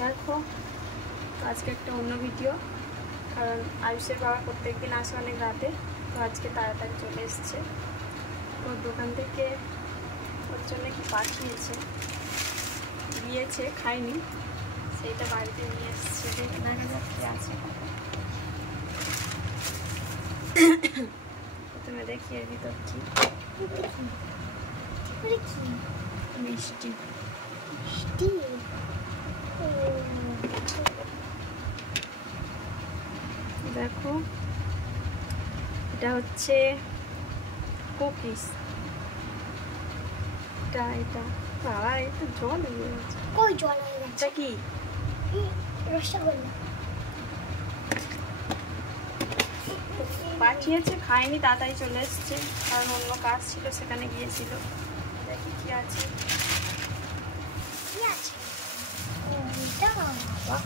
দেখো আজকে একটা অন্য ভিডিও, কারণ আয়ুষের বাবা প্রত্যেকদিন আসে অনেক রাতে, তো আজকে তাড়াতাড়ি চলে এসছে। ওর দোকান থেকে ওর জন্য কি পাঠিয়েছে, দিয়েছে, খাইনি, সেইটা বাড়িতে নিয়ে এসছে। দেখা যাক কি আছে। প্রথমে দেখি এর ভিতর কি। মিষ্টি মিষ্টি দেখো, এটা হচ্ছে কুকিজ। এটা বাবা, এই তো জল হয়ে গেছে। কই জল হয়ে গেছে? এটা কি? রসগোল্লা পাঠিয়েছে, খাইনি, তাড়াতাড়ি চলে এসছে, কারণ অন্য কাজ ছিল, সেখানে গিয়েছিল। দেখি কি আছে। কি আছে? এটা বাবা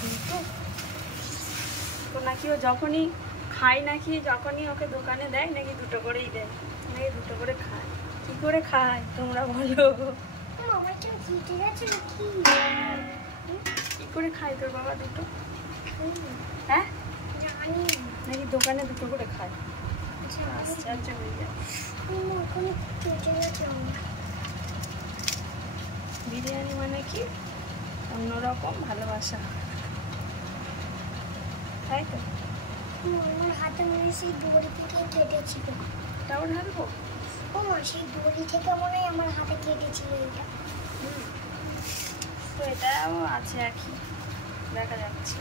দুটো তো নাকি ও যখনই খায়, নাকি যখনই ওকে দোকানে দেয় নাকি দুটো করেই দেয়, নাকি দুটো করে খায়। কি করে খায় তোমরা বলো? আমার কি জিতে গেছে নাকি? কি করে খায় তোর বাবা দুটো? হ্যাঁ জানি নাকি দোকানে দুটো করে খায়? আশ্চর্য হয়ে যায়। ওখানে জিতে গেছে আমার। বিরিয়ানি মানে কি অন্যরকম ভালোবাসা, তাই তো? আমার হাতে মনে হয় সেই দড়ি থেকে কেটেছিল। এটাও ঢালবো? ও মা, সেই দড়ি থেকে মনে হয় আমার হাতে কেটেছিল এটা। তো এটাও আছে একই, দেখা যাচ্ছে।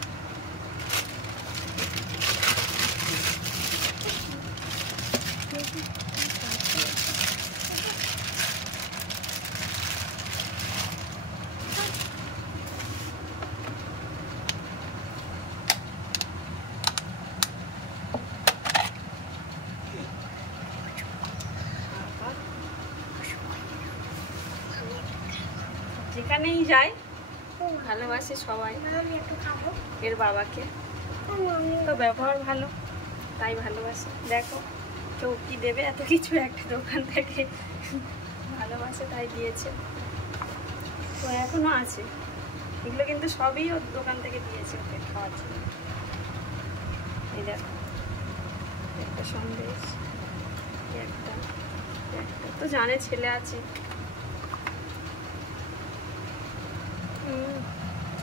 যেখানেই যায় ভালোবাসে সবাই আমি একটু খাবো। এর বাবাকে, আমি তো ব্যবহার ভালো তাই ভালোবাসে। দেখো কেউ কি দেবে এত কিছু একটা দোকান থেকে, ভালোবাসে তাই দিয়েছে। তো এখনো আছে, এগুলো কিন্তু সবই ওর দোকান থেকে দিয়েছে ওকে খাওয়ার জন্য। এই দেখো একটা সন্দেশ, একটা একটা তো জানে ছেলে আছে।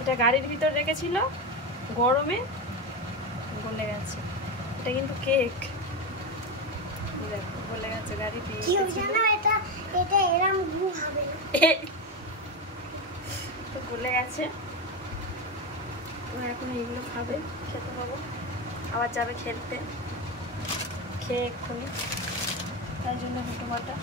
এটা গাড়ির ভিতর রেখেছিল, গরমে গলে গেছে। এটা কিন্তু কেক, দেখো গলে গেছে, গাড়ি দিয়ে কি জানো, এটা এটা এরকম ঘু হবে না। তো গলে গেছে। তো এখন এইগুলো খাবে, খেতে পাবো, আবার যাবে খেলতে, খেয়ে এক্ষুনি, তাই জন্য দুটো বাটা